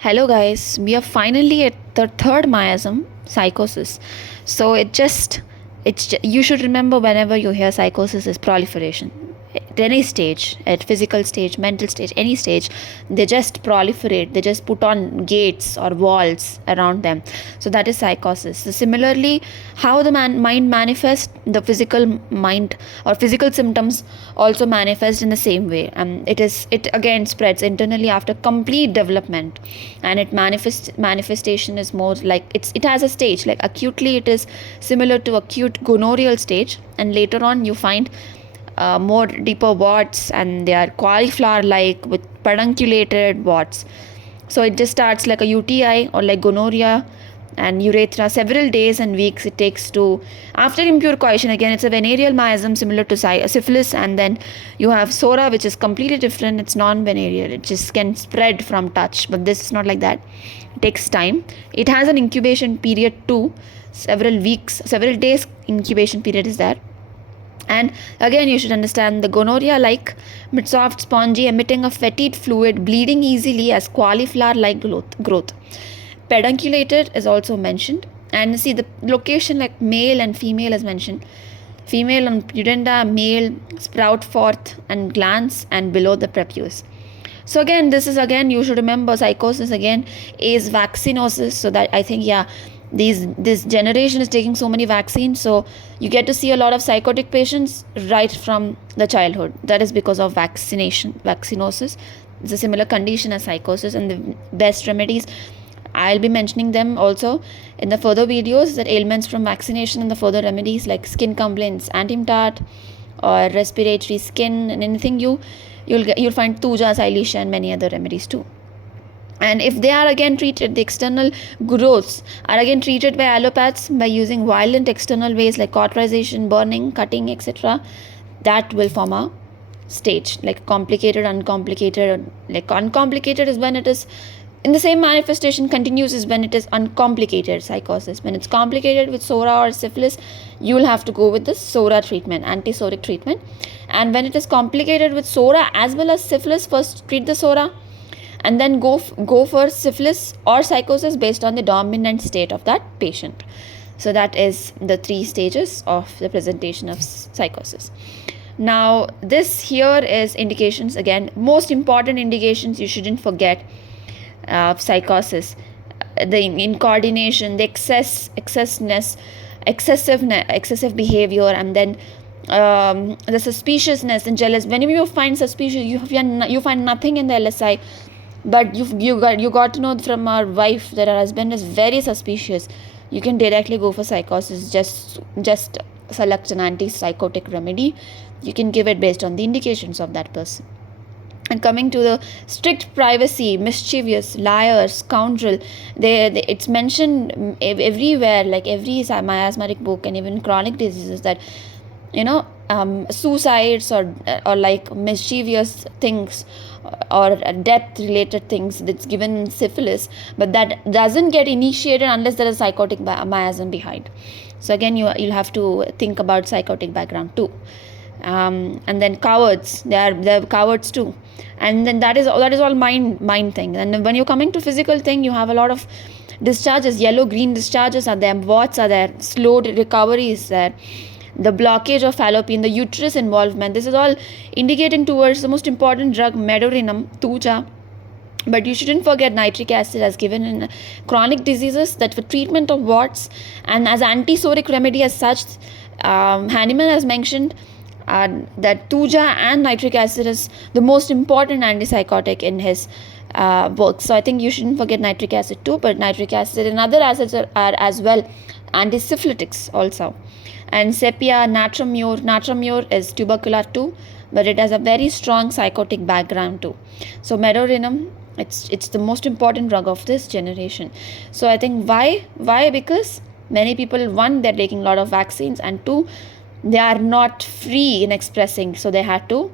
Hello, guys. We are finally at the third miasm, psychosis. So you should remember whenever you hear psychosis is proliferation. At any stage, at physical stage, mental stage, any stage, they just proliferate. They just put on gates or walls around them. So that is psychosis. So similarly, how the mind manifests, the physical mind or physical symptoms also manifest in the same way. It again spreads internally after complete development, and manifestation is more like it has a stage. Like acutely, it is similar to acute gonorrheal stage, and later on you find more deeper warts, and they are cauliflower like with pedunculated warts. So it just starts like a UTI or like gonorrhea and urethra. Several days and weeks it takes to, after impure coition, again it's a venereal miasm similar to syphilis. And then you have sora, which is completely different. It's non-venereal, it just can spread from touch, but this is not like that. It takes time. It has an incubation period too, several weeks, several days incubation period is there. And again, you should understand the gonorrhea like soft, spongy, emitting a fetid fluid, bleeding easily as cauliflower like growth. Pedunculated is also mentioned. And see the location like male and female is mentioned. Female on pudenda, male sprout forth and glans and below the prepuce. So again, you should remember psychosis again is vaccinosis. So that I think, this generation is taking so many vaccines, so you get to see a lot of psychotic patients right from the childhood. That is because of vaccinosis. It's a similar condition as psychosis, and the best remedies, I'll be mentioning them also in the further videos, that ailments from vaccination and the further remedies like skin complaints, antimat or respiratory skin, and anything you'll find tuja, silesia and many other remedies too. And if they are again treated, the external growths are again treated by allopaths by using violent external ways like cauterization, burning, cutting, etc. That will form a stage like complicated, uncomplicated. Like uncomplicated is when it is in the same manifestation continues, is when it is uncomplicated psychosis. When it's complicated with sora or syphilis, you will have to go with the sora treatment, antisoric treatment. And when it is complicated with sora as well as syphilis, first treat the sora and then go for syphilis or psychosis based on the dominant state of that patient. So that is the 3 stages of the presentation of psychosis. Now this here is indications, again most important indications you shouldn't forget of psychosis: the incoordination, the excessive behavior, and then the suspiciousness and jealous. Whenever you find suspicious, you find nothing in the LSI, but you got to know from our wife that her husband is very suspicious, you can directly go for psychosis. Just select an antipsychotic remedy. You can give it based on the indications of that person. And coming to the strict privacy, mischievous, liar, scoundrel, it's mentioned everywhere, like every miasmatic book and even chronic diseases, that suicides or like mischievous things or death related things that's given in syphilis, but that doesn't get initiated unless there is psychotic miasm behind. So again, you'll have to think about psychotic background too. And then cowards, they're cowards too, and then that is all mind thing. And when you're coming to physical thing, you have a lot of discharges, yellow green discharges are there, warts are there, slow recovery is there, the blockage of fallopian, the uterus involvement. This is all indicating towards the most important drug, medorinum, tuja. But you shouldn't forget nitric acid as given in chronic diseases, that for treatment of warts and as antisoric remedy as such. Hahnemann has mentioned that tuja and nitric acid is the most important antipsychotic in his work. So I think you shouldn't forget nitric acid too, but nitric acid and other acids are as well antisyphilitics also. And sepia, natramure is tubercular too, but it has a very strong psychotic background too. So medorinum, it's the most important drug of this generation. So I think why? Because many people, one, they're taking a lot of vaccines, and two, they are not free in expressing, so they had to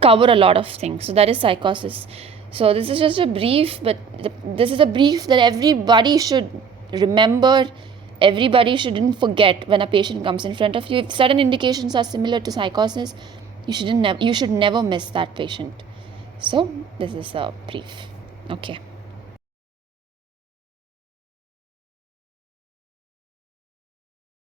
cover a lot of things. So that is psychosis. So this is just a brief, but this is a brief that everybody should remember. Everybody shouldn't forget when a patient comes in front of you. If certain indications are similar to psychosis, you should never miss that patient. So this is a brief. Okay.